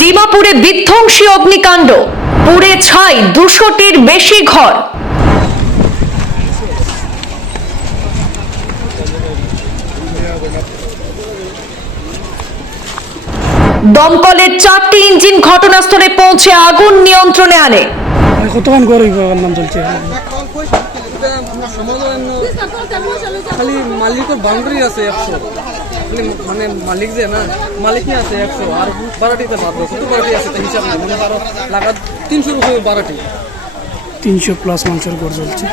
ডিমাপুরে বিধ্বংসী অগ্নিকাণ্ড। পুড়ে ছাই দুশোটির বেশি ঘর। দমকলের চারটি ইঞ্জিন ঘটনাস্থলে পৌঁছে আগুন নিয়ন্ত্রণে আনে। কতক্ষণ করে নাম চলছে? খালি মালিকের বাউন্ডারি আছে একশো। মানে মালিক যে না মালিক নিয়ে আছে একশো আর বারাটিতে বাদ কত বারাটি আছে তা হিসাব নেই মনে করো লাগা তিনশো রুপয়ে বারাটি। তিনশো প্লাস মানুষের ঘর চলছে।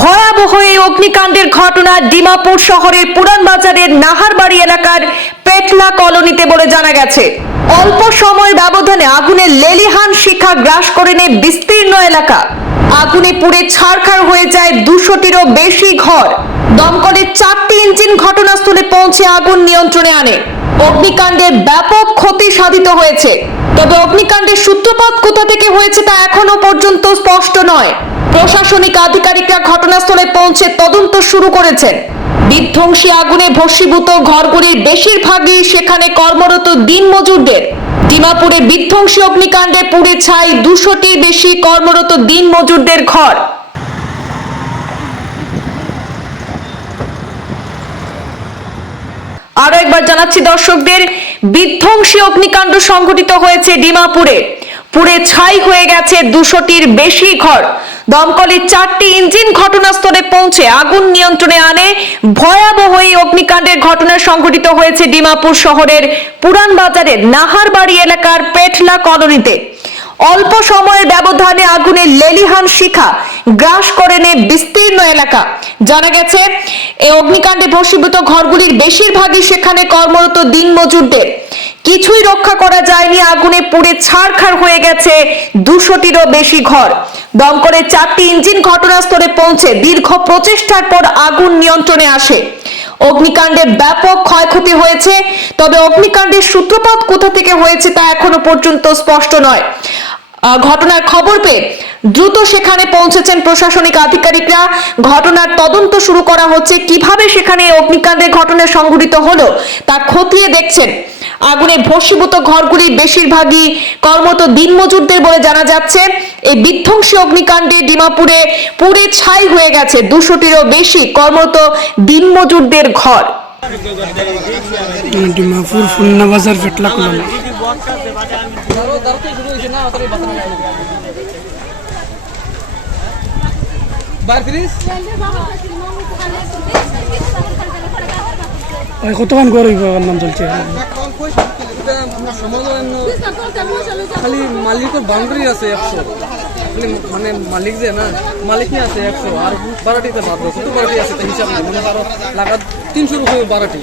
ভয়াবহ এই অগ্নিকাণ্ডের ঘটনা ডিমাপুর শহরের পুরান বাজারের নাহারবাড়ি এলাকার পেটলা কলোনিতে বলে জানা গেছে। অল্প সময়ের ব্যবধানে আগুনের লেলিহান শিখা গ্রাস করে নেয় বিস্তীর্ণ এলাকা। আগুনে পুড়ে ছারখার হয়ে যায় দুশোটিরও বেশি ঘর। দমকলের চারটি ইঞ্জিন ঘটনাস্থলে পৌঁছে আগুন নিয়ন্ত্রণে আনে। অগ্নিকাণ্ডে ব্যাপক ক্ষতি সাধিত হয়েছে। তবে অগ্নিকাণ্ডের সূত্রপাত কোথা থেকে হয়েছে তা এখনও পর্যন্ত স্পষ্ট নয়। প্রশাসনিক আধিকারিকরা ঘটনাস্থলে পৌঁছে তদন্ত শুরু করেছেন। বিধ্বংসী আগুনে ভস্মীভূত ঘরগুলির বেশিরভাগই সেখানে কর্মরত দিনমজুরদের। ডিমাপুরে বিধ্বংসী অগ্নিকাণ্ডে পুড়ে ছাই দুশোটির বেশি কর্মরত দিনমজুরদের ঘর। আরও একবার জানাচ্ছি দর্শকদের, বিধ্বংসী অগ্নিকাণ্ড সংঘটিত হয়েছে ডিমাপুরে। পুড়ে ছাই হয়ে গেছে দুশোটির বেশি ঘর। দমকলের চারটি ইঞ্জিন ঘটনাস্থলে পৌঁছে আগুন নিয়ন্ত্রণে আনে ভয়াবহ এই অগ্নিকাণ্ডের ঘটনা সংঘটিত হয়েছে ডিমাপুর শহরের পুরান বাজারের নাহারবাড়ি এলাকার পেটলা কলোনিতে। অল্প সময়ের ব্যবধানে আগুনের লেলিহান শিখা গ্রাস করে নেয় বিস্তীর্ণ এলাকা। জানা গেছে এই অগ্নিকাণ্ডে ভস্মীভূত ঘরগুলির বেশিরভাগই সেখানে কর্মরত দিন দিনমজুরদের। কিছুই রক্ষা করা যায়নি, আগুনে পুড়ে ছারখার হয়ে গেছে দুশোটিরও বেশি ঘর। দমকলের চারটি ইঞ্জিন ঘটনাস্থলে পৌঁছে দীর্ঘ প্রচেষ্টার পর আগুন নিয়ন্ত্রণে আসে। অগ্নিকাণ্ডে ব্যাপক ক্ষয়ক্ষতি হয়েছে। তবে অগ্নিকাণ্ডের সূত্রপাত কোথা থেকে হয়েছে তা এখনও পর্যন্ত স্পষ্ট নয়। ঘটনার খবর পেয়ে দ্রুত সেখানে পৌঁছেছেন প্রশাসনিক আধিকারিকরা। ঘটনার তদন্ত শুরু করা হচ্ছে। কীভাবে সেখানে অগ্নিকাণ্ডের ঘটনা সংঘটিত হলো তা খতিয়ে দেখছেন আগুনে ভস্মীভূত ঘরগুলির বেশিরভাগই কর্মত দিনমজুরদের বলে জানা যাচ্ছে। এই বিধ্বংসী অগ্নিকাণ্ডে ডিমাপুরে পুড়ে ছাই হয়ে গেছে দুশোটিরও বেশি কর্মরত দিনমজুরদের ঘর। ডিমাপুর ফুন্না বাজার পেটলা কলোনি ধরো দাঁড়াতে শুরু হয়েছে না তাহলে বাঁচানো যাবে না। বার তিরিশ ভাই কতক্ষণ করে নাম চলছে? সমাধান খালি মালিকের বাউন্ডারি আছে একশো। মানে মালিক যে না মালিক আছে একশো। আর বারাটিতে বাদ কত বারাটি আছে? হিসাব নেই, মনে করো লাগা তিনশো রুপয়ে বারাটি